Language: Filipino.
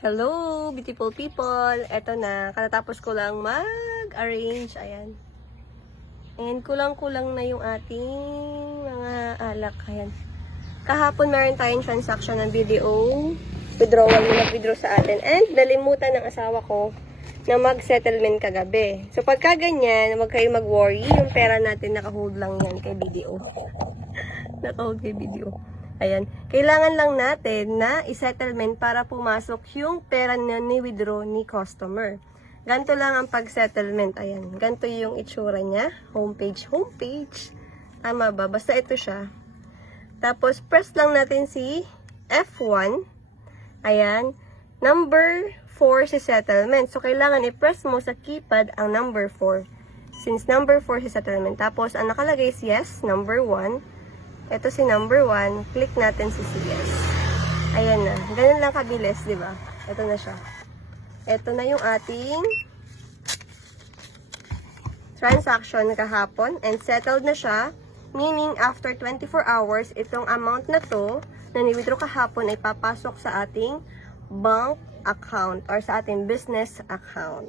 Hello, beautiful people! Eto na, katatapos ko lang mag-arrange. Ayan. And kulang-kulang na yung ating mga alak. Ayan. Kahapon meron tayong transaction ng video. Withdrawal na nag-withdraw sa atin. And nalimutan ng asawa ko na mag-settlement kagabi. So pagka ganyan, huwag kayo mag-worry. Yung pera natin naka-hold lang yan kay video. Naka-hold kay video. Ayan. Kailangan lang natin na i-settlement para pumasok yung pera na ni-withdraw ni customer. Ganito lang ang pag-settlement. Ayan. Ganito yung itsura niya. Homepage. Tama ba? Basta ito siya. Tapos, press lang natin si F1. Ayan. Number 4 si settlement. So, kailangan i-press mo sa keypad ang number 4. Since number 4 si settlement. Tapos, ang nakalagay is yes, number 1. Ito si number 1. Click natin si yes. Ayan na. Ganun lang kabilis, di ba? Ito na siya. Ito na yung ating transaction kahapon. And settled na siya. Meaning, after 24 hours, itong amount na to, na ni-withdraw kahapon, ay papasok sa ating bank account or sa ating business account.